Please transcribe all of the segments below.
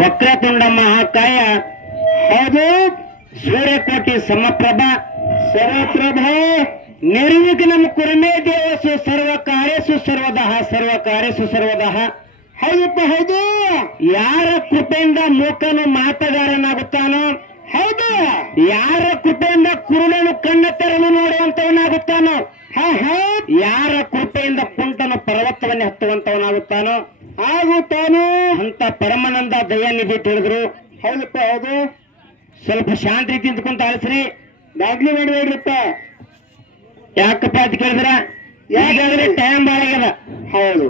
ವಕ್ರತುಂಡ ಮಹಾಕಾಯ. ಹೌದು ಸೂರ್ಯಕೋಟಿ ಸಮಪ್ರಭ, ಸರ್ವಪ್ರಭ ನಿರ್ವಿಘ್ನಂ ಕುರುಮೇ ದೇವಸು ಸರ್ವ ಕಾರ್ಯಸು ಸರ್ವದಃ ಸರ್ವ ಕಾರ್ಯಸು ಸರ್ವದಃ ಹೌದಪ್ಪ ಹೌದು. ಯಾರ ಕೃಪೆಯಿಂದ ಮೂಕನು ಮಾತಗಾರನಾಗುತ್ತಾನೋ, ಹೌದು. ಯಾರ ಕೃಪೆಯಿಂದ ಕುರುಳನು ಕಣ್ಣ ತೆರಲು ನೋಡುವಂತವನಾಗುತ್ತಾನೋ ಯಾರ ಕೃಪೆಯಿಂದ ಕುಂಟನು ಪರ್ವತವನ್ನೇ ಹತ್ತುವಂತವನಾಗುತ್ತಾನೋ ಆಗುತ್ತಾನೋ ಅಂತ ಪರಮಾನಂದ ದಯಾನಿಧಿ ತಿಳಿದ್ರು ಹೌದಪ್ಪ ಹೌದು. ಸ್ವಲ್ಪ ಶಾಂತ ರೀತಿ ಕುಂತ ಆಳಿಸ್ರಿ ದಾಖಲೆ ಮಾಡಬೇಡ್ರಪ್ಪ ಯಾಕಪ್ಪ ಅಂತ ಕೇಳಿದ್ರ? ಯಾಕಂದ್ರೆ ಟೈಮ್ ಭಾಳ ಆಗ್ಯದ. ಹೌದು.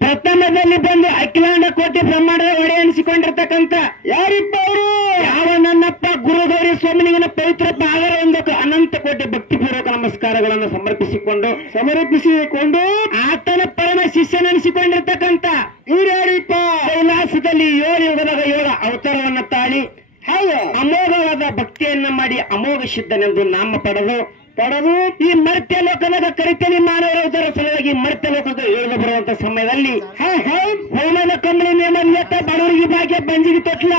ಪ್ರಥಮದಲ್ಲಿ ಬಂದು ಅಖಿಲಾಂಡ ಕೋಟಿ ಬ್ರಹ್ಮಾಂಡದ ಒಡೆ ಅನಿಸಿಕೊಂಡಿರ್ತಕ್ಕಂಥ ಯಾರಿಪ್ಪ ಅವರು? ಯಾವ ನನ್ನಪ್ಪ ಗುರುಗೌರಿ ಸ್ವಾಮಿನಿಗಿನ ಪವಿತ್ರ ಪಾಗರ ಎಂದ ಅನಂತ ಕೋಟಿ ನಮಸ್ಕಾರಗಳನ್ನು ಸಮರ್ಪಿಸಿಕೊಂಡು ಸಮರ್ಪಿಸಿಕೊಂಡು ಆತನ ಪರಮ ಶಿಷ್ಯನೆನಿಸಿಕೊಂಡಿರ್ತಕ್ಕಂಥ ಇವ್ರು ಯಾರಿಪ್ಪ ಕೈಲಾಸದಲ್ಲಿ ಏಳು ಯುಗದಾಗ ಏಳು ಅವತಾರವನ್ನ ತಾಳಿ ಹೌದು. ಅಮೋಘವಾದ ಭಕ್ತಿಯನ್ನ ಮಾಡಿ ಅಮೋಘ ಸಿದ್ಧನೆಂದು ನಾಮ ಪಡೆದು ಪಡೆದು ಈ ಮರ್ತ್ಯ ಲೋಕದಾಗ ಕರಿತೇನೆ ಮಾನವರ ಉದರ ಸಲುವಾಗಿ ಮರ್ತ್ಯ ಲೋಕದ ಇಳಿದು ಬರುವಂತ ಸಮಯದಲ್ಲಿ ಹೋಮನ ಕಂಬಳಿ ನೇಮತ್ತ ಬಡವರಿಗೆ ಭಾಗ್ಯ ಬಂಜಿಗೆ ತೊಟ್ಲ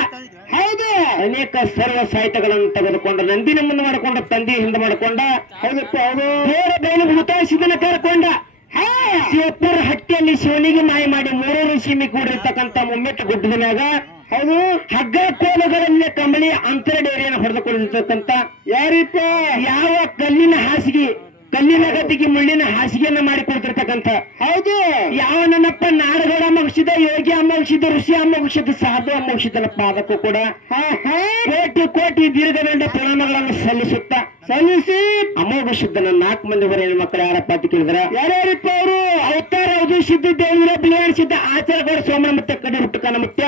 ಹೌದು. ಅನೇಕ ಸರ್ವ ಸಾಹಿತ್ಯಗಳನ್ನು ತೆಗೆದುಕೊಂಡು ನಂದಿನ ಮುಂದೆ ಮಾಡಿಕೊಂಡ ತಂದಿ ಹಿಂದೆ ಮಾಡಿಕೊಂಡ ಹೌದಪ್ಪ ಹೌದು. ಬೇರೆ ಹುತಾಯಿಸಿದನ ಕರ್ಕೊಂಡ ಶಿವಪುರ ಹಟ್ಟಿಯಲ್ಲಿ ಶಿವನಿಗೆ ಮಾಯ ಮಾಡಿ ಮೂರೂರು ಸೀಮಿ ಕೂಡಿರ್ತಕ್ಕಂಥ ಮುಮ್ಮೆಟ್ಟು ಗುಡ್ಡದ ಮ್ಯಾಗ ಹೌದು. ಹಗ್ಗ ಕೋಲಗಳಲ್ಲಿ ಕಂಬಳಿ ಅಂತರ ಡೇರಿಯನ್ನು ಹೊಡೆದುಕೊಂಡಿರ್ತಕ್ಕಂಥ ಯಾರಿಪ್ಪ? ಯಾವ ಕಲ್ಲಿನ ಹಾಸಿಗೆ ಕಲ್ಲಿನ ಗದ್ದಿಗೆ ಮುಳ್ಳಿನ ಹಾಸಿಗೆಯನ್ನ ಮಾಡಿಕೊಡ್ತಿರ್ತಕ್ಕಂಥ ಹೌದು. ಯಾವ ನನ್ನಪ್ಪ ನಾಡಗೌಡ ಮುಗಿಸಿದ ಯೋಗಿ ಅಮ್ಮಗಿಸಿದ ಋಷಿ ಅಮ್ಮಗಿಸಿದ ಸಾಧು ಅಮ್ಮಗಿಸಿದನ ಪಾದಕ್ಕೂ ಕೂಡ ಕೋಟಿ ಕೋಟಿ ದೀರ್ಘದಂಡ ಪ್ರಣಾಮಗಳನ್ನು ಸಲ್ಲಿಸುತ್ತ ಸಲ್ಲಿಸಿ. ಅಮೋಘ ಶುದ್ಧನ ನಾಲ್ಕು ಮಂದಿ ಬರ ಹೆಣ್ಮಕ್ಳು ಯಾರಪ್ಪ ಅಂತ ಕೇಳಿದ್ರ? ಯಾರ್ಯಾರಿಪ್ಪ ಅವರು ಅವತಾರ ಅದು ಸಿದ್ಧ ದೇವರ ಸಿದ್ಧ ಆಚಾರಗೌಡ ಸೋಮನ ಮತ್ತೆ ಕಡೆ ಹುಟ್ಟುಕನ ಮುಖ್ಯ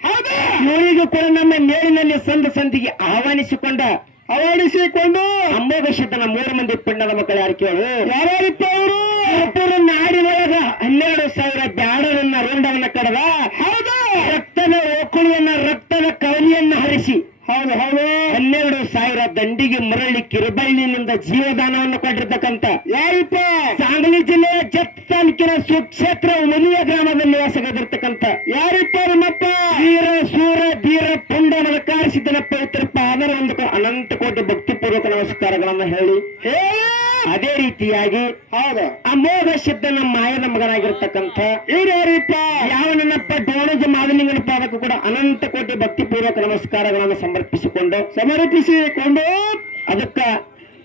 ಹೌದು. ಇವರಿಗೂ ಕೂಡ ನಮ್ಮ ಮೇಲಿನಲ್ಲಿ ಸಂದ ಸಂದಿಗೆ ಆಹ್ವಾನಿಸಿಕೊಂಡ ಅಮೋಘ ಸಿದ್ಧನ ಮೂರು ಮಂದಿ ಪಿಂಡದ ಮಕ್ಕಳು ಯಾರು ಕೇಳು? ಯಾರ್ಯಾರಿಪ್ಪ ಅವರು ಒಬ್ಬರು ನಾಡಿನೊಳಗ ಹನ್ನೆರಡು ಸಾವಿರ ಬ್ಯಾಡರನ್ನ ರೋಂಡವನ್ನ ಕಡದ ಹೌದು. ರಕ್ತದ ಓಕುಳಿಯನ್ನ ರಕ್ತದ ಕವಲಿಯನ್ನ ಹರಿಸಿ ಹೌದು ಹೌದು. ಹನ್ನೆರಡು ಸಾವಿರ ದಂಡಿಗೆ ಮರಳಿ ಕಿರುಬಳ್ಳಿನಿಂದ ಜೀವದಾನವನ್ನು ಹಿರಿಯರಿಪ್ಪ ಯಾವ ನನ್ನಪ್ಪ ಡೋಣಜ ಮಾದಲಿಂಗನ ಪಾದಕ್ಕೂ ಕೂಡ ಅನಂತ ಕೋಟಿ ಭಕ್ತಿಪೂರ್ವಕ ನಮಸ್ಕಾರಗಳನ್ನು ಸಮರ್ಪಿಸಿಕೊಂಡು ಸಮರ್ಪಿಸಿಕೊಂಡು ಅದಕ್ಕ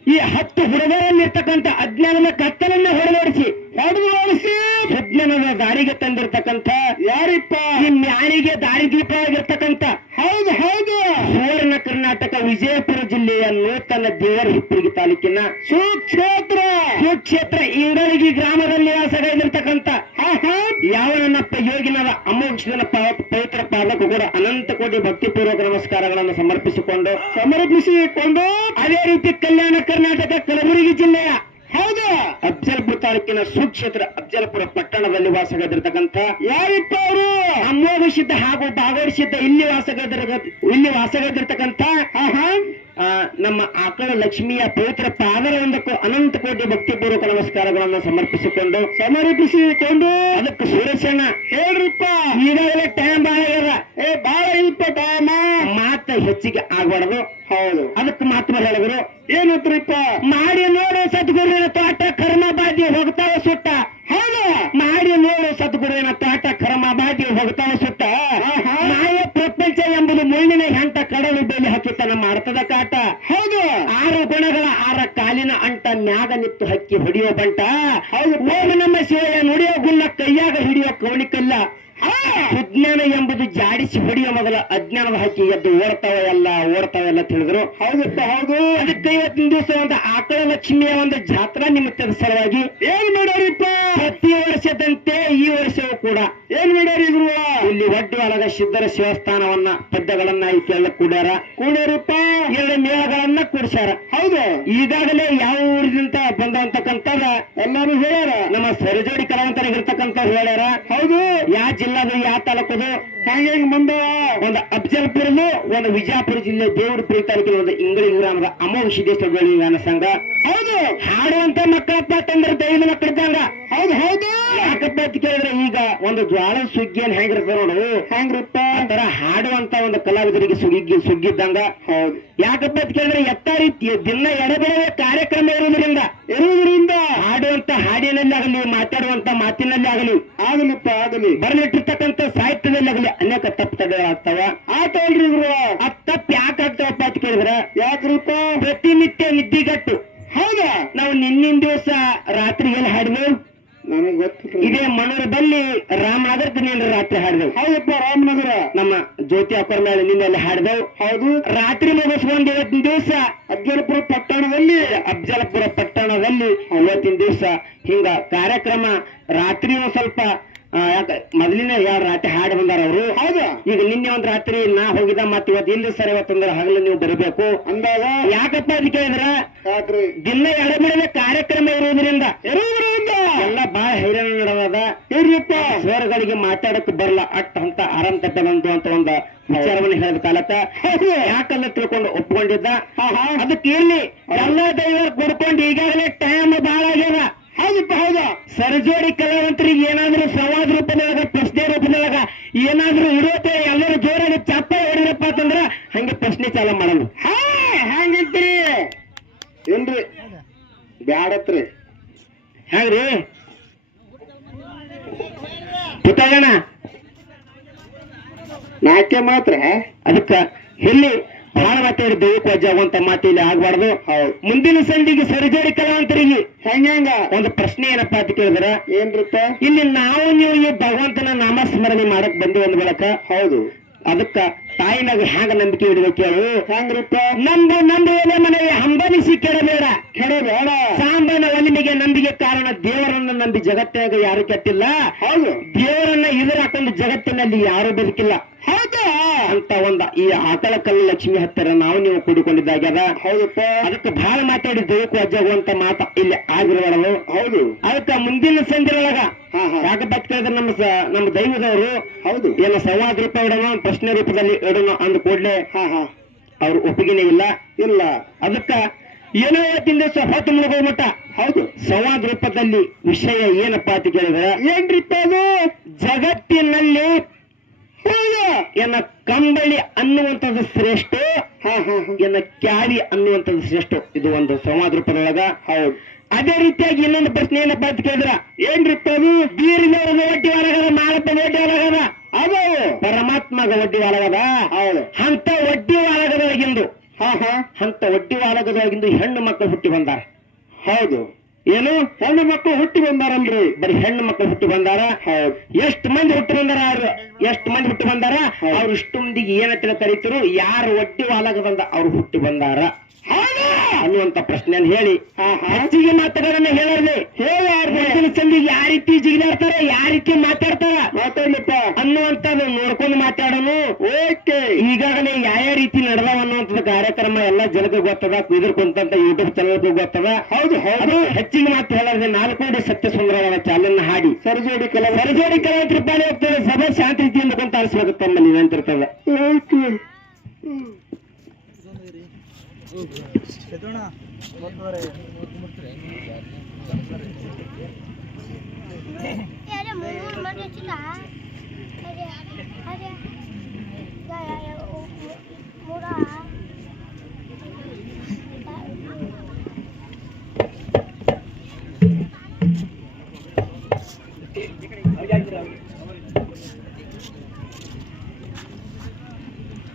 ಈ ಹತ್ತು ಹುಡುಗರಲ್ಲಿರ್ತಕ್ಕಂಥ ಅಜ್ಞಾನದ ಕತ್ತಲನ್ನ ಹೊರಡಿಸಿ ಹೊಡೆದೋಡಿಸಿ ಅಜ್ಞಾನದ ದಾರಿಗೆ ತಂದಿರ್ತಕ್ಕಂಥ ಯಾರಿಪ್ಪ? ಈ ನ್ಯಾಯಿಗೆ ದಾರಿ ದೀಪವಾಗಿರ್ತಕ್ಕಂಥ ಹೌದು ಹೌದು. ಸುವರ್ಣ ಕರ್ನಾಟಕ ವಿಜಯಪುರ ಜಿಲ್ಲೆಯ ನೂತನ ದೇವರ ಹಿಪ್ಪರಿಗೆ ತಾಲೂಕಿನ ಸುಕ್ಷೇತ್ರ. ಸುಕ್ಷೇತ್ರ ಇಂಗಳಗಿ ಗ್ರಾಮದಲ್ಲಿ ವಾಸಗಳಿರ್ತಕ್ಕಂಥ ಯಾವ ನನ್ನಪ್ಪ ಯೋಗಿನದ ಅಮೋಕ್ಷನ ಪವಿತ್ರ ಪಾದಕ್ಕೂ ಕೂಡ ಅನಂತ ಕೋಟಿ ಭಕ್ತಿಪೂರ್ವಕ ನಮಸ್ಕಾರಗಳನ್ನು ಸಮರ್ಪಿಸಿಕೊಂಡು ಸಮರ್ಪಿಸಿಕೊಂಡು ಅದೇ ರೀತಿ ಕಲ್ಯಾಣ ಕರ್ನಾಟಕ ಕಲಬುರಗಿ ಜಿಲ್ಲೆಯ ಹೌದು. ಅಫ್ಜಲ್ಪುರ ತಾಲೂಕಿನ ಸುಕ್ಷೇತ್ರ ಅಫ್ಜಲ್ಪುರ ಪಟ್ಟಣದಲ್ಲಿ ವಾಸಗದಿರ್ತಕ್ಕಂಥ ಯಾರಿಪ್ಪ ಅವರು ಅಮೋಘಿಸಿದ್ದ ಹಾಗೂ ಭಾಗವಹಿಸಿದ್ದ ಇಲ್ಲಿ ವಾಸಗದಿರ ಇಲ್ಲಿ ವಾಸಗದಿರ್ತಕ್ಕಂಥ ನಮ್ಮ ಆಕಳ ಲಕ್ಷ್ಮಿಯ ಪವಿತ್ರ ಪಾದರ ಒಂದಕ್ಕೂ ಅನಂತ ಕೋಟಿ ಭಕ್ತಿಪೂರ್ವಕ ನಮಸ್ಕಾರಗಳನ್ನು ಸಮರ್ಪಿಸಿಕೊಂಡು ಸಮರ್ಪಿಸಿಕೊಂಡು ಅದಕ್ಕೆ ಸುರೇಶಣ್ಣ ಹೇಳ್ರಿಪ್ಪ ಈಗಾಗಲೇ ಟೈಮ್ ಬಾಳ ಏ ಬಾಳ ಇಲ್ಪ ಟೈಮ್ ಮಾತ ಹೆಚ್ಚಿಗೆ ಆಗ್ಬಾರ್ದು. ಹೌದು. ಅದಕ್ಕೆ ಮಾತ್ರ ಹೇಳಿದ್ರು ಏನಂತ್ರಿಪ್ಪ ಮಾಡಿ ನೋಡು ಸದ್ಗುರುವಿನ ತೋಟ ಕರ್ಮ ಬಾದಿ ಹೋಗ್ತಾವ ಸುಟ್ಟ ಹೌದು ಮಾಡಿ ನೋಡು ಸದ್ಗುರುವಿನ ತೋಟ ಕರ್ಮ ಬಾದಿ ಹೋಗ್ತಾವ ಸುಟ್ಟ ಮಾಯ ಪ್ರಪಂಚ ಎಂಬುದು ಮುಳ್ಳಿನ ಹೆಂಟ ಕಡಲು ಬೆಲೆ ಹಕ್ಕಿತನ ಮಾಡ್ತದ ಕಾಟ ಹೌದು ಆರು ಗುಣಗಳ ಆರ ಕಾಲಿನ ಅಂಟ ಮ್ಯಾಗ ಹಕ್ಕಿ ಹೊಡಿಯೋ ಬಂಟ? ನಮ್ಮ ಶಿವಯ್ಯ ನುಡಿಯೋ ಗುಲ್ಲ ಕೈಯಾಗ ಹಿಡಿಯೋ ಕವಣಿಕಲ್ಲ ಸುಜ್ಞಾನ ಎಂಬುದು ಜಾಡಿಸಿ ಹೊಡೆಯುವ ಮೊದಲ ಅಜ್ಞಾನದ ಹಕ್ಕಿ ಎದ್ದು ಓಡ್ತಾವ ಎಲ್ಲ ಓಡ್ತಾವ ಎಲ್ಲ ತಿಳಿದ್ರು. ಹೌದಪ್ಪ ಹೌದು. ಅದಕ್ಕೆ ಇವತ್ತಿನ ದಿವಸ ಒಂದು ಆಕಳ ಲಕ್ಷ್ಮಿಯ ಒಂದು ಜಾತ್ರಾ ನಿಮಿತ್ತದ ಸಲುವಾಗಿ ಏನ್ ಮಾಡೋರಿಪ್ಪ ಪ್ರತಿ ವರ್ಷದಂತೆ ಈ ವರ್ಷವೂ ಕೂಡ ಏನ್ ಮಾಡ್ಯಾರಿದ್ರು ಇಲ್ಲಿ ಒಡ್ಡಿ ಒಳಗ ಸಿದ್ಧರ ಶಿವಸ್ಥಾನವನ್ನ ಪದ್ಯಗಳನ್ನ ಕೇಳ ಕೂಡ್ಯಾರ. ಕೂಡ್ಯಾರಪ್ಪ? ಎರಡು ಮೇಳಗಳನ್ನ ಕೂಡ್ಸ್ಯಾರ. ಹೌದು. ಈಗಾಗಲೇ ಯಾವ ಊರಿನಿಂದ ಬಂದಂತಕ್ಕಂಥದ ಎಲ್ಲಾರು ಹೇಳ್ಯಾರ. ನಮ್ಮ ಸರಜೋಡಿ ಕಲಾವಂತರಿಗಿರ್ತಕ್ಕಂಥ ಹೇಳ್ಯಾರ. ಹೌದು. ಯಾವ ಜಿಲ್ಲಾದು ಯಾವ ತಾಲೂಕದು ಹೆಂಗ್ ಹೆಂಗ್ ಬಂದ ಒಂದು ಅಫ್ಜಲ್ಪುರ ವಿಜಾಪುರದ ಒಂದು ವಿಜಯಪುರ ಜಿಲ್ಲೆ ದೇವರಪುರಿ ತಾಲೂಕಿನ ಒಂದು ಇಂಗಳಿ ಗ್ರಾಮದ ಸಿದ್ದೇಶ್ವರ ಗಾನ ಸಂಘ. ಹೌದು. ಹಾಡುವಂತ ಮಕ್ಕಳಪ್ಪ ತಂದ್ರೆ ದೈವ ಮಕ್ಕಳಿದ್ದಂಗ. ಹೌದು ಹೌದು. ಯಾಕಪ್ಪ ಅಂತ ಕೇಳಿದ್ರೆ ಈಗ ಒಂದು ಜ್ವಾಳ ಏನ್ ಹೆಂಗಿರುತ್ತೆ ನೋಡು. ಹೆಂಗಿರುತ್ತ? ತರ ಹಾಡುವಂತ ಒಂದು ಕಲಾವಿದರಿಗೆ ಸುಗ್ಗಿ ಸುಗ್ಗಿದ್ದಂಗ. ಹೌದು. ಯಾಕಪ್ಪ ಅಂತ ಕೇಳಿದ್ರೆ ಎತ್ತ ರೀತಿ ದಿನ ಎಡಬಿಡದೆ ಕಾರ್ಯಕ್ರಮ ಇರುವುದರಿಂದ. ಇರುವುದರಿಂದ. ಹಾಡುವಂತ ಹಾಡಿನಲ್ಲಿ ಆಗಲಿ ಮಾತಾಡುವಂತ ಮಾತಿನಲ್ಲಿ ಆಗಲಿ ಆಗಲಿಪ್ಪ ಆಗಲಿ. ಬರಲಿಟ್ಟಿರ್ತಕ್ಕಂಥ ಸಾಹಿತ್ಯದಲ್ಲಿ ಆಗಲಿ ಅನೇಕ ತಪ್ಪು ತಡೆಗಳಾಗ್ತಾವ ಆತ ಹೇಳ್ರಿ ಆ ತಪ್ಪು ಯಾಕಾಗ್ತಾವಪ್ಪ ಅಂತ ಕೇಳಿದ್ರೆ ಯಾಕ್ರಪ್ಪ ಪ್ರತಿನಿತ್ಯ ನಿದ್ದಿಗಟ್ಟು. ಹೌದಾ? ನಾವು ನಿನ್ನಿನ ದಿವಸ ರಾತ್ರಿ ಎಲ್ಲಿ ಹಾಡಿದೆವು. ನನಗೆ ಗೊತ್ತಿಲ್ಲ ಇದೇ ಮನೋರದಲ್ಲಿ ರಾಮನಗರ ನೀನು ರಾತ್ರಿ ಹಾಡಿದೆವು. ಹೌದಪ್ಪ ರಾಮನಗರ. ನಮ್ಮ ಜ್ಯೋತಿ ಅಪ್ಪರ ಮೇಲೆ ನಿನ್ನೆಲ್ಲ ಹಾಡಿದೆವು. ಹೌದು. ರಾತ್ರಿ ಮುಗಿಸ್ಕೊಂಡು ಇವತ್ತಿನ ದಿವಸ ಅಫ್ಜಲಪುರ ಪಟ್ಟಣದಲ್ಲಿ. ಅಬ್ಜಲಪುರ ಪಟ್ಟಣದಲ್ಲಿ ಇವತ್ತಿನ ದಿವಸ ಹಿಂಗ ಕಾರ್ಯಕ್ರಮ. ರಾತ್ರಿ ಒಂದ್ ಸ್ವಲ್ಪ ಮೊದಲಿನ ಯಾರು ರಾತ್ರಿ ಹಾಡಿ ಬಂದಾರ ಅವರು? ಹೌದು. ಈಗ ನಿನ್ನೆ ಒಂದ್ ರಾತ್ರಿ ನಾ ಹೋಗಿದ್ದ ಮತ್ತೆ ಇವತ್ತು ಇಲ್ಲ ಸರ್ ಇವತ್ತಂದ್ರೆ ಹಗಲು ನೀವು ಬರಬೇಕು. ಅಂದಾಗ ಯಾಕಪ್ಪ ಅಂತ ಕೇಳಿದ್ರ? ದಿನ ಎಡಬಿಡದ ಕಾರ್ಯಕ್ರಮ ಇರುವುದರಿಂದ. ಇರುವುದರಿಂದ ಎಲ್ಲ ಬಾಳ ಹೈರಾಣ ನಡೆದ ಇರ್ಲಿಪ್ಪ ಸ್ವರಗಳಿಗೆ ಮಾತಾಡಕ್ ಬರಲ್ಲ ಅಟ್ ಅಂತ ಆರಾಮ್ ತಟ್ಟದಂತು ಅಂತ ಒಂದು ವಿಚಾರವನ್ನು ಹೇಳಿದ ಯಾಕಂದ್ರೆ ಯಾಕಲ್ಲ ತಿಳ್ಕೊಂಡು ಒಪ್ಕೊಂಡಿದ್ದ. ಅದಕ್ಕೆ ಇರ್ಲಿ. ಎಲ್ಲ ದೈವರು ಕೊಡ್ಕೊಂಡು ಈಗಾಗಲೇ ಟೈಮ್ ಬಹಳ ಆಗ್ಯದ. ಹೌದಪ್ಪ ಹೌದು. ಸರ್ಜೋಡಿ ಕಲಾವಂತರಿಗೆ ಏನಾದ್ರೂ ಸಂವಾದ ರೂಪದೊಳಗ ಪ್ರಶ್ನೆ ರೂಪದೊಳಗ ಏನಾದ್ರೂ ಇರೋತೆ ಎಲ್ಲರೂ ಜೋರಾಗಿ ಚಪ್ಪ ಹೊಡಿರಪ್ಪ ಅಂತಂದ್ರ ಹಂಗೆ ಪ್ರಶ್ನೆ ಚಾಲ ಪುತ್ತಗಣ ನಾಟ್ಯ ಮಾತ್ರ? ಅದಕ್ಕ ಇಲ್ಲಿ ಬಹಳ ಮಾತಾಡಿ ಅಜ್ಜ ವಜ್ಜೆ ಆಗುವಂತ ಮಾತು ಇಲ್ಲಿ ಆಗ್ಬಾರ್ದು ಮುಂದಿನ ಸಂಧಿಗೆ ಸರಿಜೋಡಿ ಕಲಾವಂತರಿಗೆ ಹೆಂಗ ಒಂದು ಪ್ರಶ್ನೆ ಏನಪ್ಪಾ ಅಂತ ಕೇಳಿದ್ರ ಏನ್ರಪ್ಪ ಇಲ್ಲಿ ನಾವು ನೀವು ಈ ಭಗವಂತನ ನಾಮಸ್ಮರಣೆ ಮಾಡಕ್ ಬಂದು ಒಂದು ಬೆಳಕ ಹೌದು. ಅದಕ್ಕ ತಾಯಿನಾಗ ಹ್ಯಾಂಗ ನಂಬಿಕೆ ಇಡಬೇಕು ಹೇಳು ಹೆಂಗ್ರಪ್ಪ ನಂಬ ನಂಬ ಎಲೆ ಮನೆಗೆ ಹಂಬಲಿಸಿ ಕೆಡಬೇಡ. ಕೆಡಬೇಡ. ಸಾಂಬನ ಒಲಿಮೆಗೆ ನಂಬಿಕೆ ಕಾರಣ ದೇವರನ್ನ ನಂಬಿ ಜಗತ್ತಿನಾಗ ಯಾರು ಕೆಟ್ಟಿಲ್ಲ. ಹೌದು. ದೇವರನ್ನ ಇದರ ಹಾಕೊಂಡು ಜಗತ್ತಿನಲ್ಲಿ ಯಾರು ಬದುಕಿಲ್ಲ. ಹೌದಾ ಅಂತ ಒಂದ ಈ ಆಕಳ ಕಲ್ಲು ಲಕ್ಷ್ಮಿ ಹತ್ತಿರ ನಾವು ನೀವು ಕೂಡಿಕೊಂಡಿದ್ದಾಗ್ಯದ. ಹೌದಪ್ಪ. ಅದಕ್ಕೆ ಬಹಳ ಮಾತಾಡಿ ದೈವಕ್ಕೆ ಅಜ್ಜಗುವಂತ ಮಾತ ಇಲ್ಲಿ ಆಗಿರಬಾರದು ಹೌದು. ಅದಕ್ಕೆ ಮುಂದಿನ ಸಂಜೆ ಒಳಗ ಯಾಕ ಕೇಳಿದ್ರೆ ನಮ್ಮ ನಮ್ಮ ದೈವದವರು ಹೌದು. ಏನ ಸಂವಾದ ರೂಪ ಇಡೋಣ ಪ್ರಶ್ನೆ ರೂಪದಲ್ಲಿ ಇಡೋಣ ಅಂದ ಕೂಡಲೇ ಅವ್ರ ಒಪ್ಪಿಗೆನೇ ಇಲ್ಲ. ಇಲ್ಲ. ಅದಕ್ಕ ಏನೋ ದಿವಸ ಹೊತ್ತು ಮುಳುಗೋಗ್ಬಿಟ್ಟ ಹೌದು. ಸಂವಾದ ರೂಪದಲ್ಲಿ ವಿಷಯ ಏನಪ್ಪಾ ಅಂತ ಕೇಳಿದ್ರೆ ಏನ್ರಿಪ್ಪ ಅದು? ಜಗತ್ತಿನಲ್ಲಿ ಎನ್ನ ಕಂಬಳಿ ಅನ್ನುವಂಥದ್ದು ಶ್ರೇಷ್ಠ ಎನ್ನ ಕ್ಯಾರಿ ಅನ್ನುವಂಥದ್ದು ಶ್ರೇಷ್ಠ. ಇದು ಒಂದು ಸಂವಾದ ರೂಪದೊಳಗ. ಹೌದು. ಅದೇ ರೀತಿಯಾಗಿ ಇನ್ನೊಂದು ಪ್ರಶ್ನೆ ಏನಪ್ಪ ಅಂತ ಕೇಳಿದ್ರ? ಏನ್ರಿಪ್ಪ ಅದು ಬೀರಿದವರದ ಒಡ್ಡಿ ಒಳಗದ ಮಾಳಪ್ಪನ ಒಡ್ಡಿ ಒಳಗದ ಅದು ಪರಮಾತ್ಮಗ ಒಡ್ಡಿ ಒಳಗದ ಹೌದು. ಅಂತ ಒಡ್ಡಿ ಒಳಗದೊಳಗಿಂದು ಹಾ ಹಾ. ಅಂತ ಒಡ್ಡಿ ಒಳಗದೊಳಗಿಂದು ಹೆಣ್ಣು ಮಕ್ಕಳು ಹುಟ್ಟಿ ಬಂದಾರ. ಹೌದು. ಏನು? ಹೆಣ್ಣು ಮಕ್ಕಳು ಹುಟ್ಟಿ ಬಂದಾರಲ್ರಿ. ಬರೀ ಹೆಣ್ಣು ಮಕ್ಕಳು ಹುಟ್ಟಿ ಬಂದಾರ. ಎಷ್ಟು ಮಂದಿ ಹುಟ್ಟಿ ಬಂದಾರ ಅವ್ರು? ಎಷ್ಟು ಮಂದಿ ಹುಟ್ಟಿ ಬಂದಾರ? ಅವ್ರು ಇಷ್ಟು ಮಂದಿಗೆ ಏನಂತ ಕರೀತರು? ಯಾರು ಹೊಲಗ ಬಂದ ಅವ್ರು ಹುಟ್ಟಿ ಬಂದಾರ. ಅನ್ನುವಂತ ಪ್ರಶ್ನೆ ಹೇಳಿ. ಹೆಚ್ಚಿಗೆ ಮಾತಾಡೋದನ್ನ ಹೇಳಲಿ ಹೇಳಿ ಸಂದಿಗೆ ಯಾವ ರೀತಿ ಜಿಗಿದಾಡ್ತಾರೆ? ಯಾವ ರೀತಿ ಮಾತಾಡ್ತಾರ? ಮಾತಾಡ್ಲಿಪ್ಪ ಈಗಾಗಲೇ ಯಾವ ಯಾವ ರೀತಿ ನಡೆದಾವ ಅನ್ನುವಂಥದ್ದು ಕಾರ್ಯಕ್ರಮ ಎಲ್ಲ ಜನಕ್ಕೆ ಗೊತ್ತದ ಇದ್ರ ಯೂಟ್ಯೂಬ್ ಚಾನಲ್ಗೂ ಗೊತ್ತದ. ಹೌದು ಹೌದು. ಹೆಚ್ಚಿನ ಮಾತು ಹೇಳೋದ್ರೆ ನಾಲ್ಕು ಸತ್ಯ ಸುಂದರವಾದ ಚಾನಲ್ ಹಾಡಿ. ಸರಜೋಡಿ ಕಲೆ ಸರಜೋಡಿ ಕಲಾವಂತರ ಪಾಲಿ ಹೋಗ್ತದೆ ಸಭೆ ಶಾಂತಿ ರೀತಿಯಿಂದ ಕುಂತ ಆರಿಸ್ಬೇಕು ತಮ್ಮಲ್ಲಿ ನಂತಿರ್ತದೆ ಚೇತೋಣ ಒಂದೂವರೆ अरे